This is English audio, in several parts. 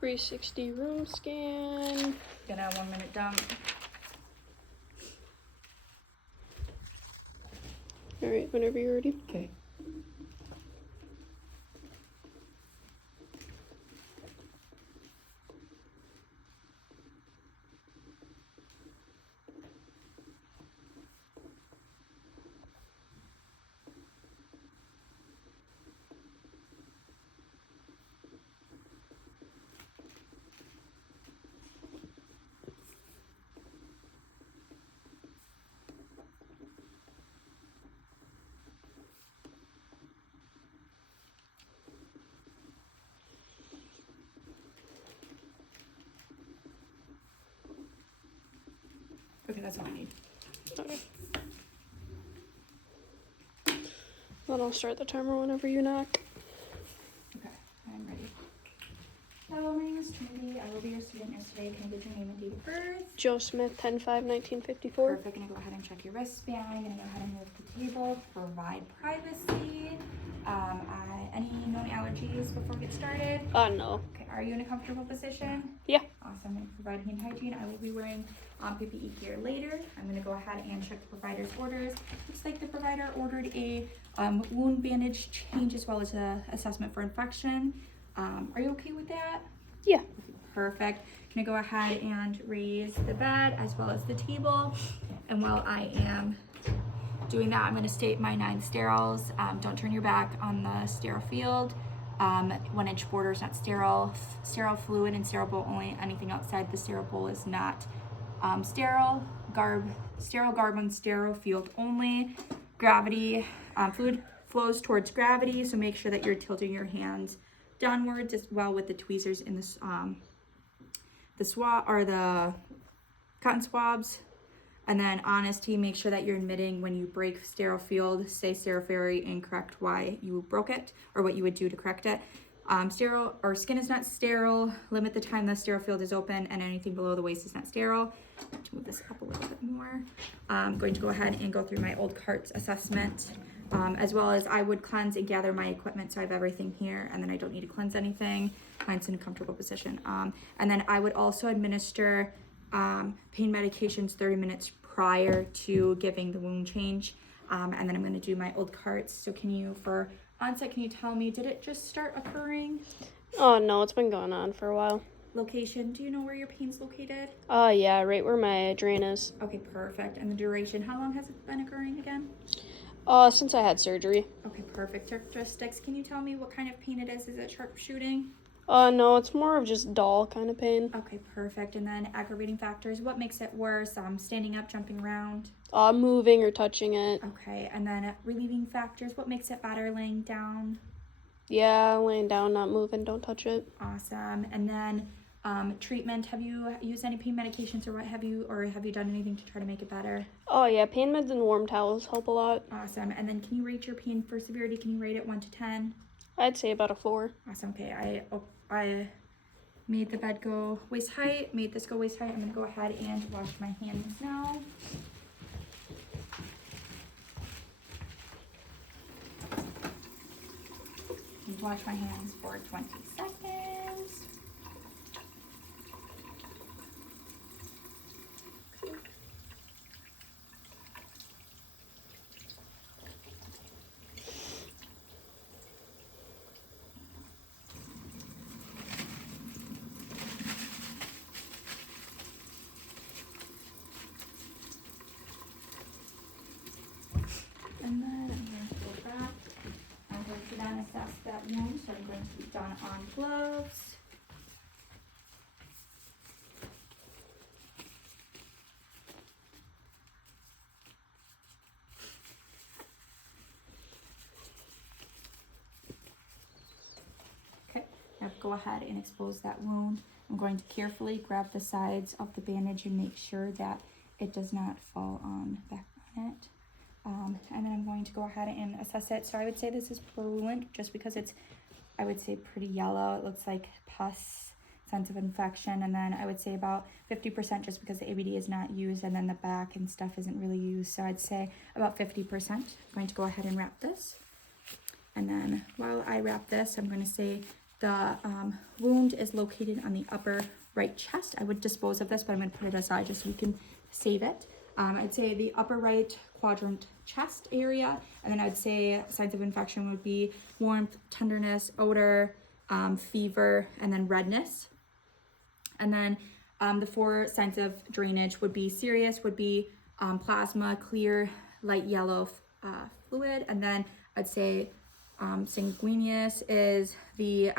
360 room scan. Gonna 1 minute dump. All right, whenever you're ready. Okay. Okay, that's all I need. Okay. Then I'll start the timer whenever you knock. Okay, I'm ready. Hello, my name is Trinity. I will be your student nurse today. Can I get your name and date of birth? Joe Smith, 10/5/1954. Perfect. Gonna go ahead and check your wristband. Gonna go ahead and move the table. Provide privacy. Any known allergies before we get started? No. Okay, are you in a comfortable position? Yeah. Awesome. And provide hand hygiene. I will be wearing PPE gear later. I'm going to go ahead and check the provider's orders. Looks like the provider ordered a wound bandage change as well as a assessment for infection. Are you okay with that? Yeah. Perfect. Can I go ahead and raise the bed as well as the table? And while I am doing that, I'm going to state my 9 sterols. Don't turn your back on the sterile field. 1 inch border is not sterile. Sterile fluid and sterile bowl only. Anything outside the sterile bowl is not sterile. Sterile garb on sterile field only. Gravity, fluid flows towards gravity, so make sure that you're tilting your hands downwards as well with the tweezers in this the swab or the cotton swabs. And then honesty, make sure that you're admitting when you break sterile field, say sterile fairy, and correct why you broke it or what you would do to correct it. Sterile or skin is not sterile. Limit the time the sterile field is open, and anything below the waist is not sterile. To move this up a little bit more, I'm going to go ahead and go through my old carts assessment, as well as I would cleanse and gather my equipment, so I have everything here, and then I don't need to cleanse anything. Mine's in a comfortable position. And then I would also administer pain medications 30 minutes prior to giving the wound change. And then I'm going to do my old carts. So can you, for onset, can you tell me, did it just start occurring? Oh, no, it's been going on for a while. Location, do you know where your pain's located? Yeah, right where my drain is. Okay, perfect. And the duration, how long has it been occurring again? Since I had surgery. Okay, perfect. Characteristics, can you tell me what kind of pain it is? Is it sharp shooting? No, it's more of just dull kind of pain. Okay, perfect. And then aggravating factors, what makes it worse? Standing up, jumping around? Moving or touching it. Okay, and then relieving factors, what makes it better? Laying down? Yeah, laying down, not moving, don't touch it. Awesome. And then treatment, have you used any pain medications or what have you, or have you done anything to try to make it better? Oh, yeah, pain meds and warm towels help a lot. Awesome. And then can you rate your pain for severity? Can you rate it 1 to 10? I'd say about a 4. Awesome. Okay, I made the bed go waist height, made this go waist height. I'm going to go ahead and wash my hands now. Wash my hands for 20 seconds. And then I'm going to go back. I'm going to then assess that wound, so I'm going to put Donna on gloves. Okay, now go ahead and expose that wound. I'm going to carefully grab the sides of the bandage and make sure that it does not fall back on it. And then I'm going to go ahead and assess it. So I would say this is purulent just because it's, I would say, pretty yellow. It looks like pus, sense of infection. And then I would say about 50% just because the ABD is not used and then the back and stuff isn't really used. So I'd say about 50%. I'm going to go ahead and wrap this. And then while I wrap this, I'm going to say The wound is located on the upper right chest. I would dispose of this, but I'm going to put it aside just so we can save it. I'd say the upper right quadrant chest area, and then I'd say signs of infection would be warmth, tenderness, odor, fever, and then redness. And then the 4 signs of drainage would be serious, would be plasma, clear, light yellow fluid, and then I'd say sanguineous is the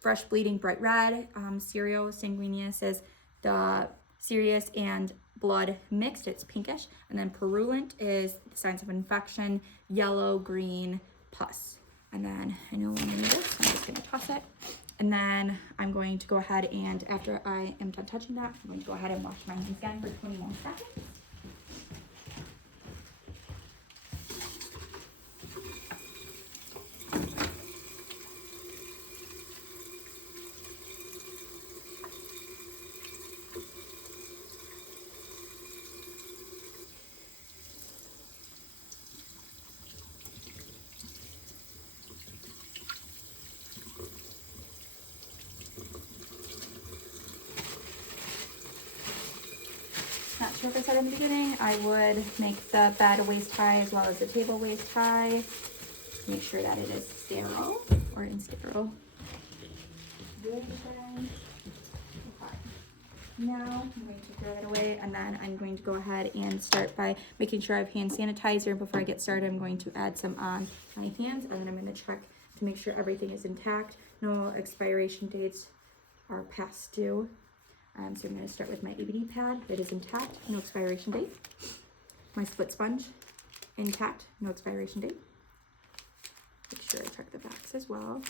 fresh bleeding bright red. Seriosanguineous is the serious and blood mixed, it's pinkish. And then purulent is the signs of infection, yellow, green, pus. And then I no longer need this, so I'm just gonna toss it. And then I'm going to go ahead and after I am done touching that, I'm going to go ahead and wash my hands again for 21 seconds. Not sure if I said in the beginning, I would make the bed waist high as well as the table waist high. Make sure that it is sterile or in-sterile. Good. Now I'm going to throw it away, and then I'm going to go ahead and start by making sure I have hand sanitizer. Before I get started, I'm going to add some on my hands, and then I'm going to check to make sure everything is intact. No expiration dates are past due. So I'm going to start with my ABD pad. It is intact, no expiration date. My split sponge, intact, no expiration date. Make sure I check the backs as well.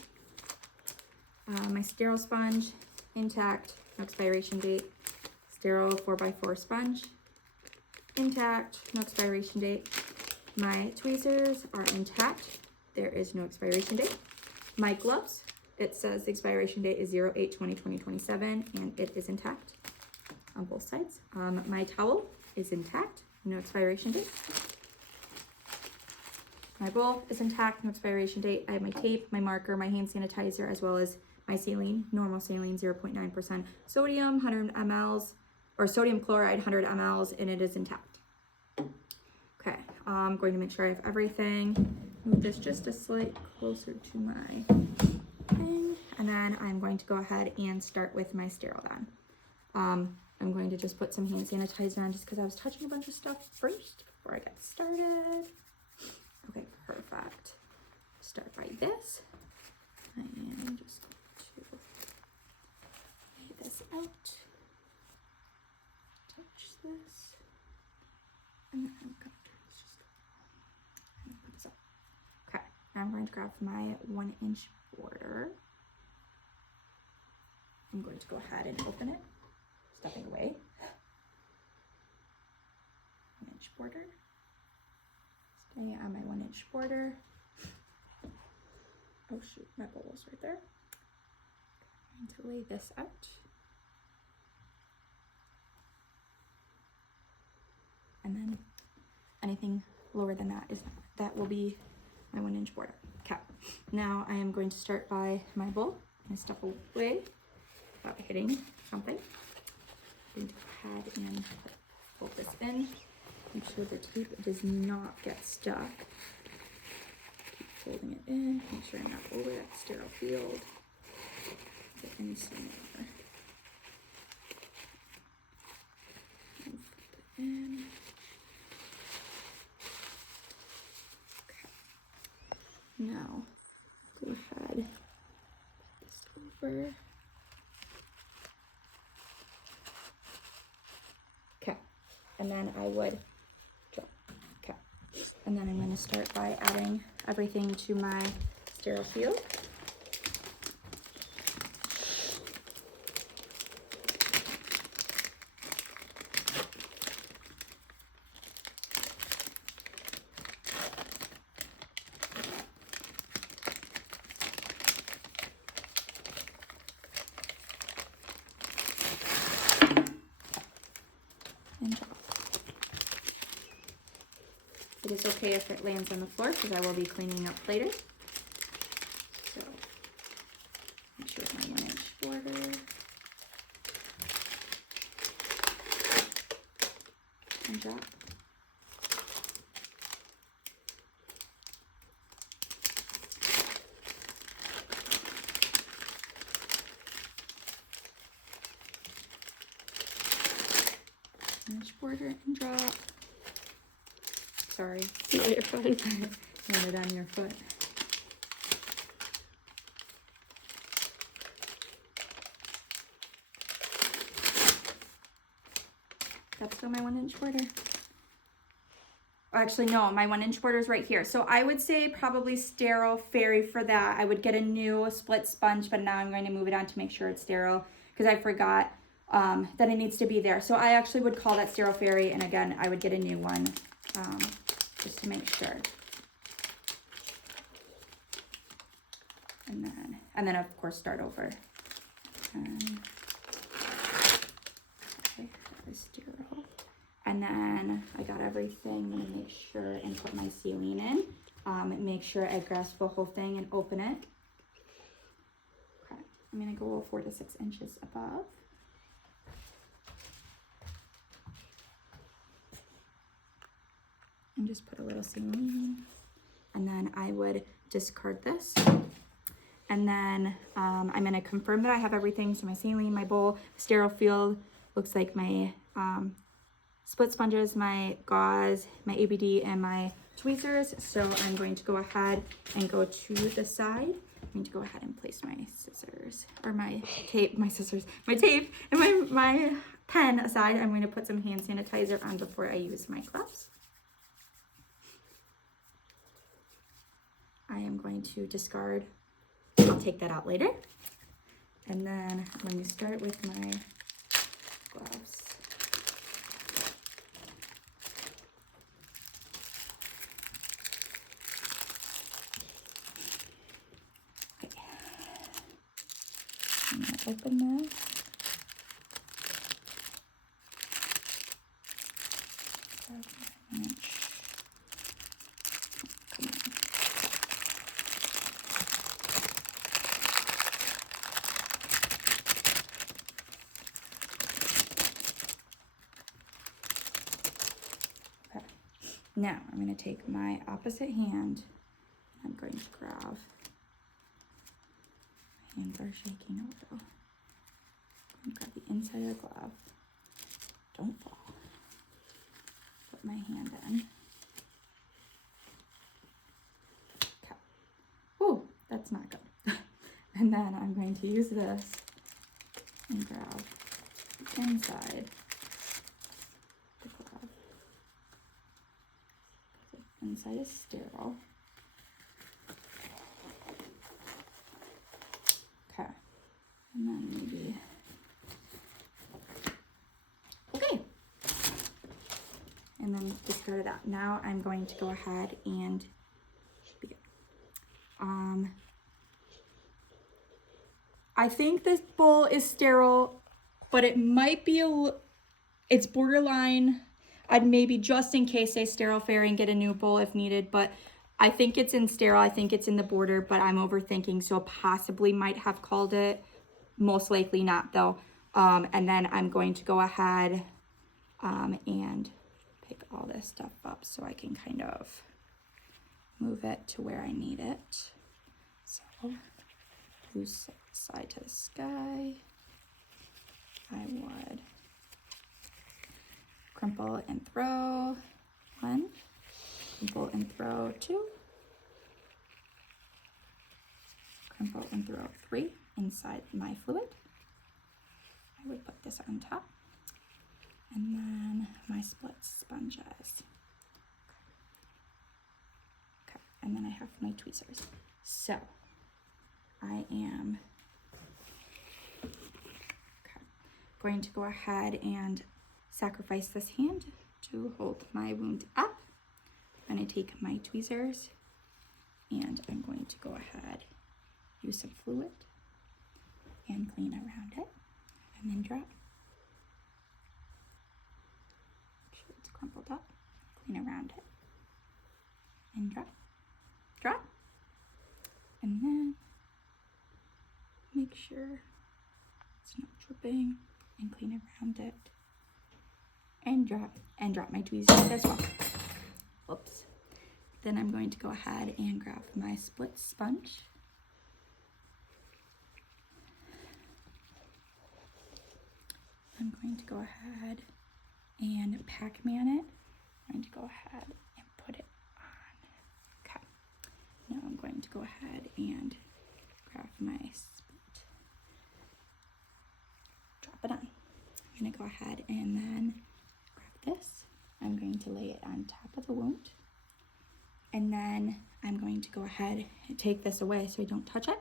My sterile sponge, intact, no expiration date. Sterile 4x4 sponge, intact, no expiration date. My tweezers are intact. There is no expiration date. My gloves, it says the expiration date is 08/20/2027, and it is intact on both sides. My towel is intact, no expiration date. My bowl is intact, no expiration date. I have my tape, my marker, my hand sanitizer, as well as my saline, normal saline, 0.9% sodium, 100 mLs, or sodium chloride, 100 mLs, and it is intact. Okay, I'm going to make sure I have everything. Move this just a slight closer to my thing, and then I'm going to go ahead and start with my sterile then. I'm going to just put some hand sanitizer on just because I was touching a bunch of stuff first before I get started. Okay, perfect. Start by this. I am just going to lay this out, touch this, and then I'm going to just put this up. Okay, now I'm going to grab my 1-inch border. I'm going to go ahead and open it, stepping away. 1-inch border. Stay on my 1-inch border. Oh shoot, my bowl is right there. I'm going to lay this out. And then anything lower than that will be my 1-inch border. Okay, now I am going to start by my bowl and step away without hitting something. I'm going to go ahead and fold this in. Make sure the tape does not get stuck. Keep folding it in. Make sure I'm not over that sterile field. Get any similar. And fold it in. Okay. Now go ahead, put this over. Okay, and then I would drop. Okay, and then I'm going to start by adding everything to my sterile field. And drop. It is okay if it lands on the floor because I will be cleaning up later. So make and drop. Finish border and drop. Sorry. No, you're fine. Land it on your foot. That's still my 1-inch border. Actually, no, my 1-inch border is right here. So I would say probably sterile fairy for that. I would get a new split sponge, but now I'm going to move it on to make sure it's sterile because I forgot that it needs to be there. So I actually would call that sterile fairy, and again, I would get a new one just to make sure. And then of course start over. Okay, that was sterile. And then I got everything. I'm gonna make sure and put my saline in. Make sure I grasp the whole thing and open it. Okay, I'm gonna go 4 to 6 inches above. And just put a little saline. And then I would discard this. And then I'm gonna confirm that I have everything. So my saline, my bowl, sterile field, looks like my split sponges, my gauze, my ABD, and my tweezers. So I'm going to go ahead and go to the side. I'm going to go ahead and place my scissors, or my tape, my tape, and my pen aside. I'm going to put some hand sanitizer on before I use my gloves. I am going to discard. I'll take that out later. And then I'm going to start with my gloves. Okay. I'm going to open this. Now I'm going to take my opposite hand. I'm going to grab. My hands are shaking a little. I'm going to grab the inside of the glove. Don't fall. Put my hand in. Okay. Oh, that's not good. And then I'm going to use this and grab the inside. Inside is sterile. Okay. And then maybe. Okay. And then discard that. Now I'm going to go ahead and I think this bowl is sterile, but it might be it's borderline. I'd maybe just in case say sterile fairy and get a new bowl if needed, but I think it's in sterile. I think it's in the border, but I'm overthinking, so possibly might have called it. Most likely not though. And then I'm going to go ahead and pick all this stuff up so I can kind of move it to where I need it. So blue side to the sky. I would crumple and throw 1, crumple and throw 2, crumple and throw 3 inside my fluid. I would put this on top, and then my split sponges. Okay, and then I have my tweezers. So I am going to go ahead and sacrifice this hand to hold my wound up. I'm going to take my tweezers and I'm going to go ahead, use some fluid and clean around it, and then drop. Make sure it's crumpled up, clean around it, and drop, drop, and then make sure it's not dripping and clean around it. and drop my tweezers as well. Oops. Then I'm going to go ahead and grab my split sponge. I'm going to go ahead and Pac-Man it. I'm going to go ahead and put it on. Okay. Now I'm going to go ahead and grab my split. Drop it on. I'm going to go ahead and then grab this. I'm going to lay it on top of the wound. And then I'm going to go ahead and take this away so I don't touch it.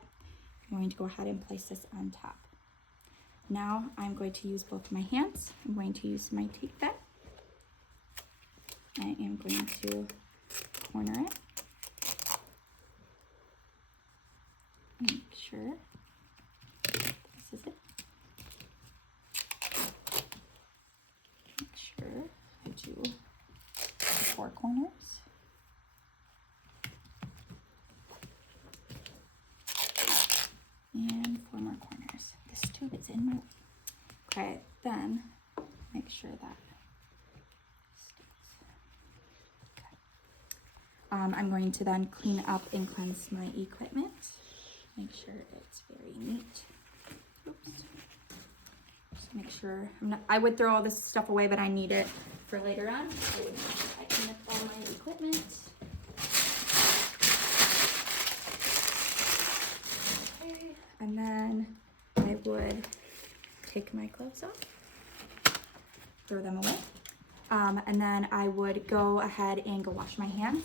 I'm going to go ahead and place this on top. Now I'm going to use both my hands. I'm going to use my tape pen. I am going to corner it. Make sure this is it. Make sure I do the 4 corners. And 4 more corners. This tube is in my way. Okay, then make sure that stays. Okay. I'm going to then clean up and cleanse my equipment. Make sure it's very neat. Oops. Just make sure I would throw all this stuff away, but I need it for later on. So I clean up all my equipment. And then I would take my gloves off, throw them away, and then I would go ahead and go wash my hands.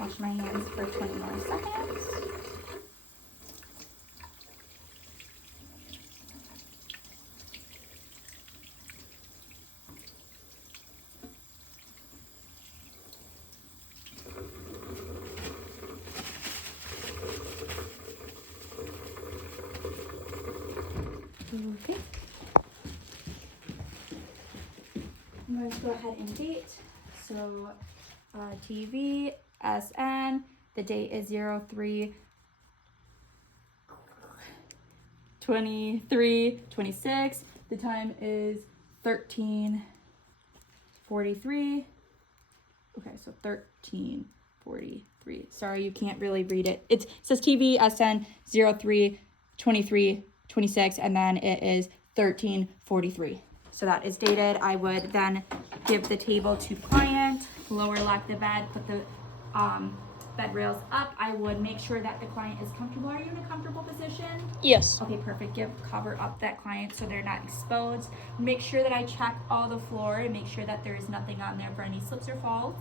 Wash my hands for 20 more seconds. Okay. I'm going to go ahead and date. So TV, SN, the date is 03/23/26. The time is 13:43. Okay, so 13:43. Sorry, you can't really read it. It says TV, SN, 03/23/26, and then it is 13:43. So that is dated. I would then give the table to client, lower lock the bed, put the bed rails up. I would make sure that the client is comfortable. Are you in a comfortable position? Yes. Okay, perfect. Cover up that client so they're not exposed. Make sure that I check all the floor and make sure that there is nothing on there for any slips or falls.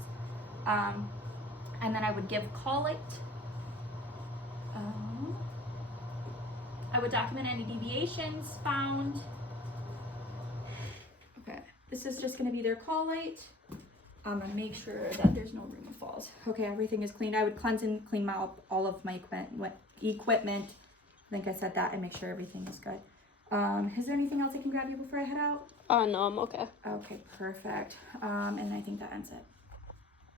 And then I would give call light. I would document any deviations found. Okay, this is just going to be their call light. And make sure that there's no room of falls. Okay, everything is cleaned. I would cleanse and clean out all of my equipment. I think I said that, and make sure everything is good. Is there anything else I can grab you before I head out? No, I'm okay. Okay, perfect. And I think that ends it.